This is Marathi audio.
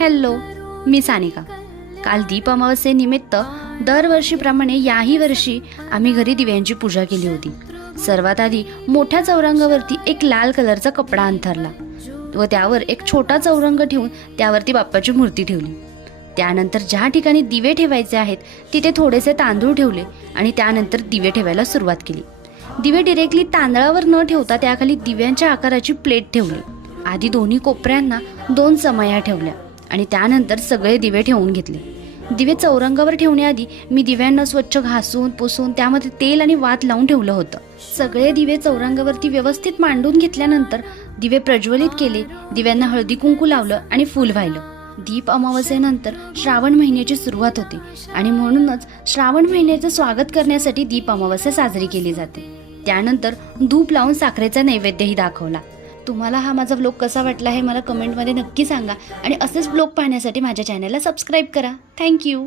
हॅलो, मी सानिका। काल दीप अमावस्येनिमित्त दरवर्षीप्रमाणे याही वर्षी आम्ही घरी दिव्यांची पूजा केली होती। सर्वात आधी मोठ्या चौरंगावरती एक लाल कलरचा कपडा अंथरला व त्यावर एक छोटा चौरंग ठेवून त्यावरती बाप्पाची मूर्ती ठेवली। त्यानंतर ज्या ठिकाणी दिवे ठेवायचे आहेत तिथे थोडेसे तांदूळ ठेवले आणि त्यानंतर दिवे ठेवायला सुरुवात केली। दिवे डायरेक्टली तांदळावर न ठेवता त्याखाली दिव्यांच्या आकाराची प्लेट ठेवली। आधी दोन्ही कोपऱ्यांना 2 समया ठेवल्या आणि त्यानंतर सगळे दिवे ठेवून घेतले। दिवे चौरंगावर ठेवण्याआधी मी दिव्यांना स्वच्छ घासून पुसून त्यामध्ये तेल आणि वात लावून ठेवलं होतं। सगळे दिवे चौरंगावरती व्यवस्थित मांडून घेतल्यानंतर दिवे प्रज्वलित केले, दिव्यांना हळदी कुंकू लावलं आणि फूल वाहिलं। दीप अमावस्येनंतर श्रावण महिन्याची सुरुवात होते आणि म्हणूनच श्रावण महिन्याचं स्वागत करण्यासाठी दीप अमावस्या साजरी केली जाते। त्यानंतर धूप लावून साखरेचा नैवेद्यही दाखवला। तुम्हाला हा माझा व्लॉग कसा वाटला हे मला कमेंटमध्ये नक्की सांगा आणि असेच व्लॉग पाहण्यासाठी माझ्या चॅनलला सबस्क्राईब करा। थँक्यू।